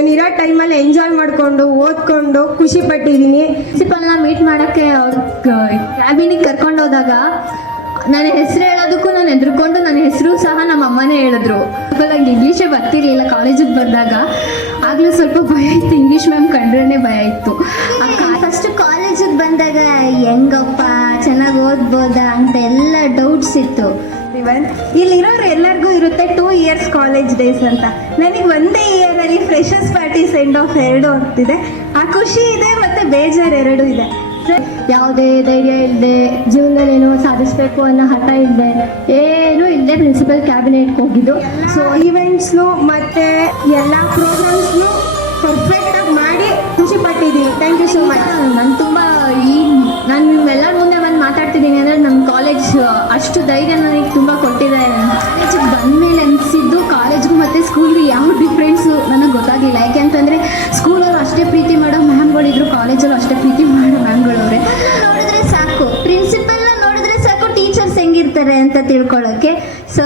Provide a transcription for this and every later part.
ನಾನು ಇರೋ ಟೈಮಲ್ಲಿ ಎಂಜಾಯ್ ಮಾಡಿಕೊಂಡು ಓದ್ಕೊಂಡು ಖುಷಿ ಪಟ್ಟಿದ್ದೀನಿ. ಪ್ರಿನ್ಸಿಪಲ್ನ ಮೀಟ್ ಮಾಡೋಕ್ಕೆ ಅವ್ರ ಕ್ಯಾಬಿನಿಗೆ ಕರ್ಕೊಂಡು ಹೋದಾಗ ನನ್ನ ಹೆಸರು ಹೇಳೋದಕ್ಕೂ ನಾನು ಹೆದರ್ಕೊಂಡು ನನ್ನ ಹೆಸರು ಸಹ ನಮ್ಮ ಅಮ್ಮನೇ ಹೇಳಿದ್ರು. ನಂಗೆ ಇಂಗ್ಲೀಷೇ ಬರ್ತಿರ್ಲಿಲ್ಲ ಕಾಲೇಜಿಗೆ ಬಂದಾಗ. ಆಗಲೂ ಸ್ವಲ್ಪ ಭಯ ಇತ್ತು, ಇಂಗ್ಲೀಷ್ ಮ್ಯಾಮ್ ಕಂಡ್ರೇ ಭಯ ಇತ್ತು. ಫಸ್ಟ್ ಕಾಲೇಜಿಗೆ ಬಂದಾಗ ಹೆಂಗಪ್ಪ ಚೆನ್ನಾಗಿ ಓದ್ಬೋದಾ ಅಂತ ಎಲ್ಲ ಡೌಟ್ಸ್ ಇತ್ತು. ಇಲ್ಲಿರೋರು ಎಲ್ಲರಿಗೂ ಇರುತ್ತೆ 2 years ಕಾಲೇಜ್ ಡೇಸ್ ಅಂತ. ನನಗೆ ಒಂದೇ ಇಯರಲ್ಲಿ ಫ್ರೆಶರ್ಸ್ ಪಾರ್ಟಿ ಸೆಂಡ್ ಆಫ್ 2 ಆಗ್ತಿದೆ. ಆ ಖುಷಿ ಇದೆ ಮತ್ತು ಬೇಜಾರು 2 ಇದೆ. ಯಾವುದೇ ಧೈರ್ಯ ಇಲ್ಲದೆ ಜೀವನದಲ್ಲಿ ಏನೋ ಸಾಧಿಸಬೇಕು ಅನ್ನೋ ಹಠ ಇಲ್ಲದೆ ಏನೂ ಇಲ್ಲದೆ ಪ್ರಿನ್ಸಿಪಲ್ ಕ್ಯಾಬಿನೆಟ್ಗೆ ಹೋಗಿದ್ದು. ಸೊ ಈವೆಂಟ್ಸ್ನು ಮತ್ತು ಎಲ್ಲ ಪ್ರೋಗ್ರಾಮ್ಸ್ನು ಪರ್ಫೆಕ್ಟಾಗಿ ಮಾಡಿ ಖುಷಿ ಪಟ್ಟಿದ್ದೀನಿ. Thank you so much. ನಾನು ನಿಮ್ಮೆಲ್ಲರ ಮುಂದೆ ಬಂದು ಮಾತಾಡ್ತಿದ್ದೀನಿ ಅಂದರೆ ನಮ್ಮ ಕಾಲೇಜ್ ಅಷ್ಟು ಧೈರ್ಯ ನನಗೆ ತುಂಬ ಕೊಟ್ಟಿದೆ. ಕಾಲೇಜಿಗೆ ಬಂದಮೇಲೆ ಅನಿಸಿದ್ದು ಕಾಲೇಜ್ಗೂ ಮತ್ತು ಸ್ಕೂಲ್ಗೂ ಯಾವ ಡಿಫ್ರೆನ್ಸು ನನಗೆ ಗೊತ್ತಾಗಿಲ್ಲ. ಯಾಕೆಂತಂದರೆ ಸ್ಕೂಲಲ್ಲಿ ಅಷ್ಟೇ ಪ್ರೀತಿ ಮಾಡೋ ಮ್ಯಾಮ್ಗಳಿದ್ರು, ಕಾಲೇಜಲ್ಲೂ ಅಷ್ಟೇ ಪ್ರೀತಿ ಮಾಡೋ ಮ್ಯಾಮ್ಗಳವ್ರೆ. ನೋಡಿದ್ರೆ ಸಾಕು, ಪ್ರಿನ್ಸಿಪಲ್ನ ನೋಡಿದ್ರೆ ಸಾಕು ಟೀಚರ್ಸ್ ಹೆಂಗಿರ್ತಾರೆ ಅಂತ ತಿಳ್ಕೊಳ್ಳೋಕ್ಕೆ. So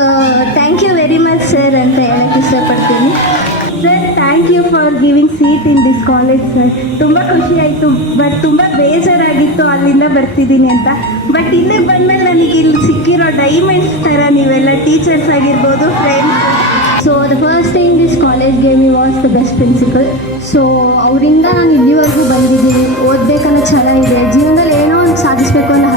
thank you very much sir ಅಂತ ಹೇಳಕ್ಕೆ ಇಷ್ಟಪಡ್ತೀನಿ. Sir, thank you for giving seat in this college sir. ತುಂಬ ಖುಷಿ ಆಯಿತು, ಬಟ್ ತುಂಬ ಬೇಜಾರಾಗಿತ್ತು ಅಲ್ಲಿಂದ ಬರ್ತಿದ್ದೀನಿ ಅಂತ. ಬಟ್ ಇಲ್ಲಿಗೆ ಬಂದಮೇಲೆ ನನಗೆ ಇಲ್ಲಿ ಸಿಕ್ಕಿರೋ ಡೈಮಂಡ್ಸ್ ಥರ ನೀವೆಲ್ಲ ಟೀಚರ್ಸ್ ಆಗಿರ್ಬೋದು, friends. So the first thing this college gave me was the best principal. So ಅವರಿಂದ ನಾನು ಇಲ್ಲಿವರೆಗೂ ಬಂದಿದ್ದೀನಿ. ಓದಬೇಕನ್ನೋ ಛಲ ಇದೆ, ಜೀವನದಲ್ಲಿ ಏನೋ ಒಂದು ಸಾಧಿಸಬೇಕು ಅನ್ನೋ